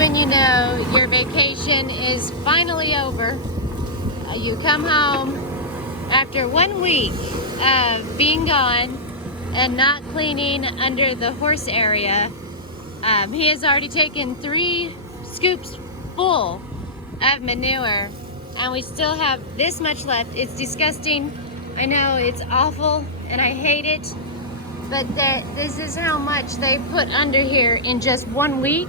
when you know your vacation is finally over. You come home after 1 week of being gone and not cleaning under the horse area. He has already taken 3 scoops full of manure, and we still have this much left. It's disgusting. I know it's awful and I hate it, but this is how much they put under here in just 1 week.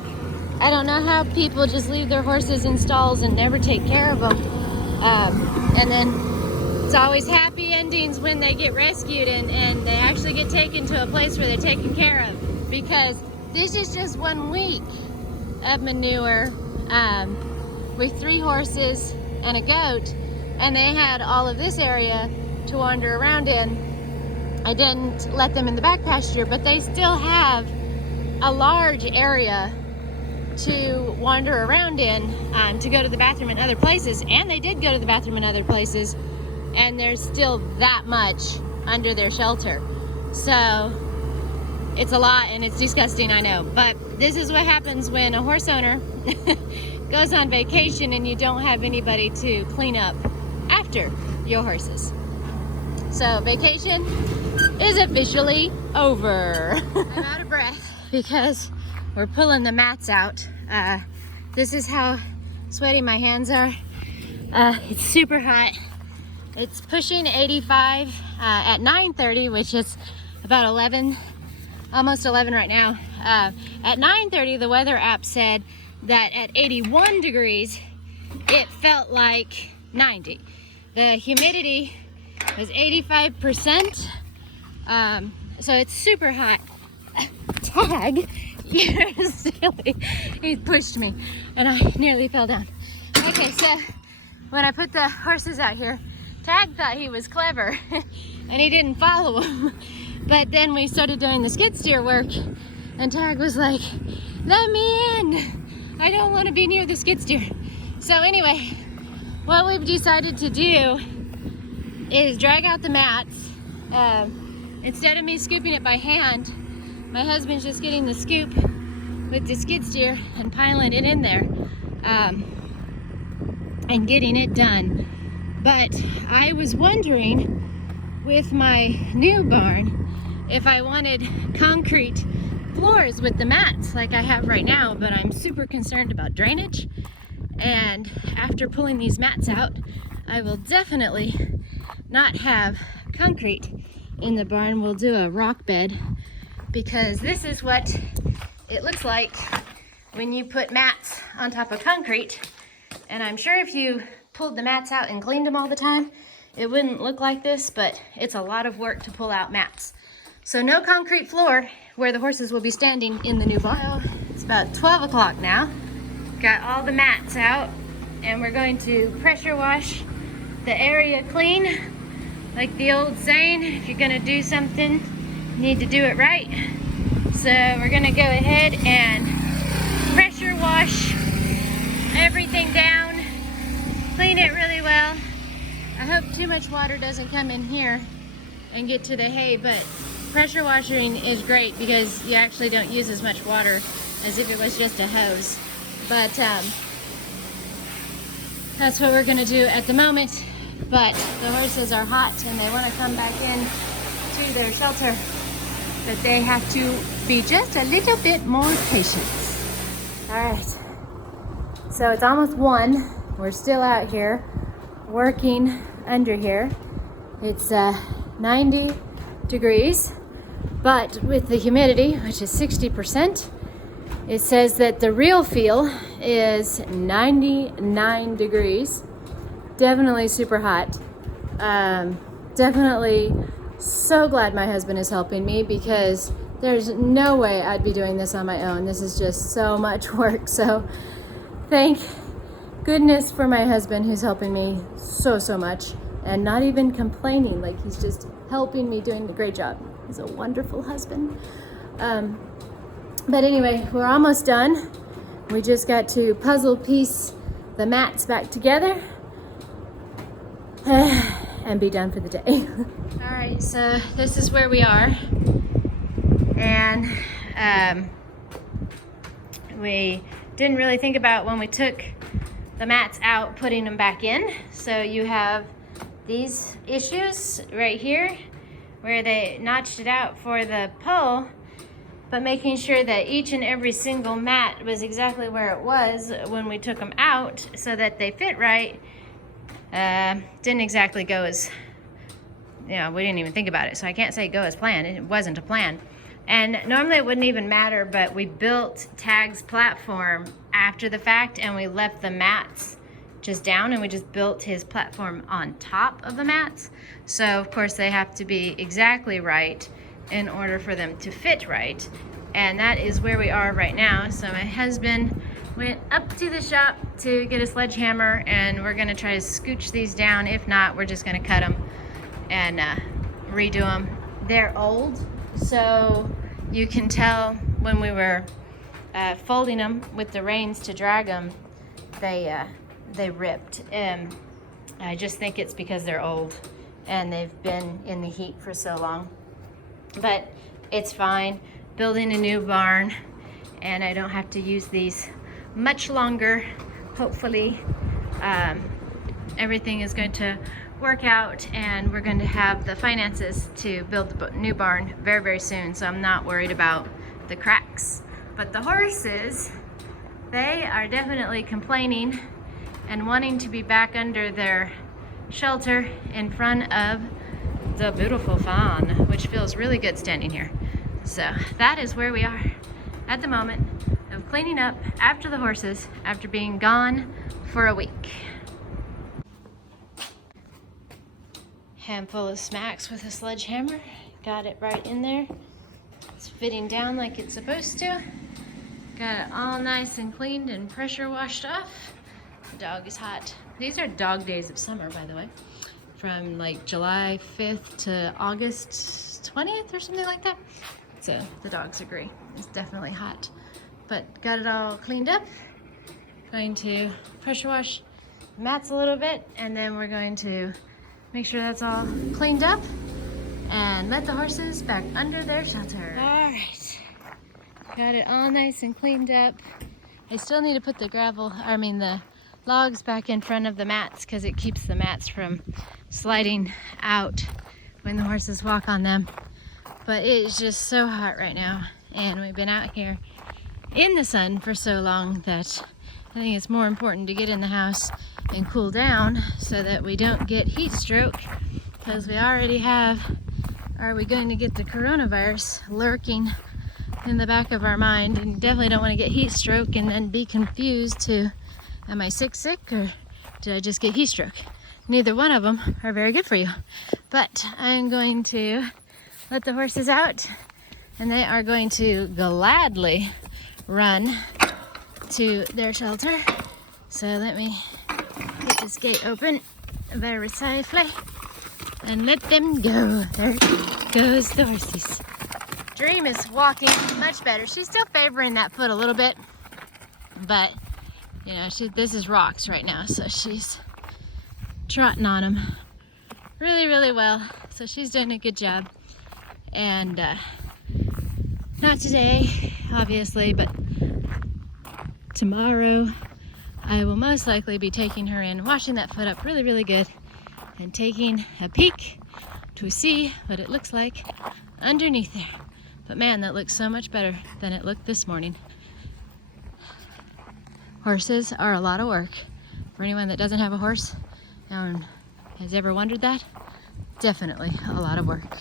I don't know how people just leave their horses in stalls and never take care of them. And then it's always happy endings when they get rescued and they actually get taken to a place where they're taken care of, because this is just 1 week of manure with 3 horses and a goat, and they had all of this area to wander around in. I didn't let them in the back pasture, but they still have a large area to wander around in, to go to the bathroom in other places, and they did go to the bathroom in other places, and there's still that much under their shelter. So it's a lot and it's disgusting, I know, but this is what happens when a horse owner goes on vacation and you don't have anybody to clean up after your horses. So vacation is officially over. I'm out of breath because we're pulling the mats out. This is how sweaty my hands are. It's super hot. It's pushing 85 at 9:30, which is about 11, almost 11 right now. At 9:30, the weather app said that at 81 degrees, it felt like 90. The humidity was 85%, so it's super hot. Tag, you're silly. He pushed me and I nearly fell down. Okay, so when I put the horses out here, Tag thought he was clever and he didn't follow him. But then we started doing the skid steer work and Tag was like, let me in. I don't want to be near the skid steer. So anyway, what we've decided to do is drag out the mats. Instead of me scooping it by hand, my husband's just getting the scoop with the skid steer and piling it in there, and getting it done. But I was wondering with my new barn if I wanted concrete floors with the mats like I have right now, but I'm super concerned about drainage. And after pulling these mats out, I will definitely not have concrete in the barn. We'll do a rock bed, because this is what it looks like when you put mats on top of concrete. And I'm sure if you pulled the mats out and cleaned them all the time, it wouldn't look like this, but it's a lot of work to pull out mats. So no concrete floor where the horses will be standing in the new barn. It's about 12 o'clock now. Got all the mats out and we're going to pressure wash the area clean. Like the old saying, if you're gonna do something, you need to do it right. So we're gonna go ahead and pressure wash everything down, clean it really well. I hope too much water doesn't come in here and get to the hay, but pressure washing is great because you actually don't use as much water as if it was just a hose. But that's what we're gonna do at the moment. But the horses are hot and they wanna come back in to their shelter, but they have to be just a little bit more patient. All right, so it's almost 1. We're still out here working under here. It's 90 degrees, but with the humidity, which is 60%, it says that the real feel is 99 degrees. Definitely super hot. Definitely so glad my husband is helping me, because there's no way I'd be doing this on my own. This is just so much work. So thank goodness for my husband who's helping me so much and not even complaining. Like, he's just helping me, doing a great job. He's a wonderful husband. But anyway, we're almost done. We just got to puzzle piece the mats back together and be done for the day. All right, so this is where we are. And we didn't really think about when we took the mats out, putting them back in. So you have these issues right here where they notched it out for the pole, but making sure that each and every single mat was exactly where it was when we took them out so that they fit right, didn't exactly go as, we didn't even think about it. So I can't say go as planned. It wasn't a plan. And normally it wouldn't even matter, but we built Tag's platform after the fact, and we left the mats just down, and we just built his platform on top of the mats. So of course they have to be exactly right in order for them to fit right. And that is where we are right now. So my husband went up to the shop to get a sledgehammer, and we're gonna try to scooch these down. If not, we're just gonna cut them and redo them. They're old, so you can tell when we were folding them with the reins to drag them, they ripped. I just think it's because they're old and they've been in the heat for so long. But it's fine. Building a new barn, and I don't have to use these much longer. Hopefully everything is going to work out, and we're going to have the finances to build the new barn very, very soon, so I'm not worried about the cracks. But the horses, they are definitely complaining and wanting to be back under their shelter in front of the beautiful fawn, which feels really good standing here. So that is where we are at the moment of cleaning up after the horses after being gone for a week. Handful of smacks with a sledgehammer. Got it right in there. It's fitting down like it's supposed to. Got it all nice and cleaned and pressure washed off. The dog is hot. These are dog days of summer, by the way. From like July 5th to August 20th or something like that. So the dogs agree. It's definitely hot. But got it all cleaned up. Going to pressure wash the mats a little bit, and then we're going to make sure that's all cleaned up and let the horses back under their shelter. All right, got it all nice and cleaned up. I still need to put the logs back in front of the mats because it keeps the mats from sliding out when the horses walk on them. But it is just so hot right now, and we've been out here in the sun for so long that I think it's more important to get in the house and cool down so that we don't get heat stroke, because we already have, are we going to get the coronavirus lurking in the back of our mind, and definitely don't want to get heat stroke and then be confused to, am I sick or did I just get heat stroke? Neither one of them are very good for you. But I'm going to let the horses out, and they are going to gladly run to their shelter. So let me get this gate open very safely and let them go. There goes the horses. Dream is walking much better. She's still favoring that foot a little bit, but this is rocks right now, so she's trotting on them really, really well. So she's doing a good job. And not today, obviously, but tomorrow I will most likely be taking her in, washing that foot up really, really good, and taking a peek to see what it looks like underneath there. But man, that looks so much better than it looked this morning. Horses are a lot of work. For anyone that doesn't have a horse and has ever wondered that, definitely a lot of work.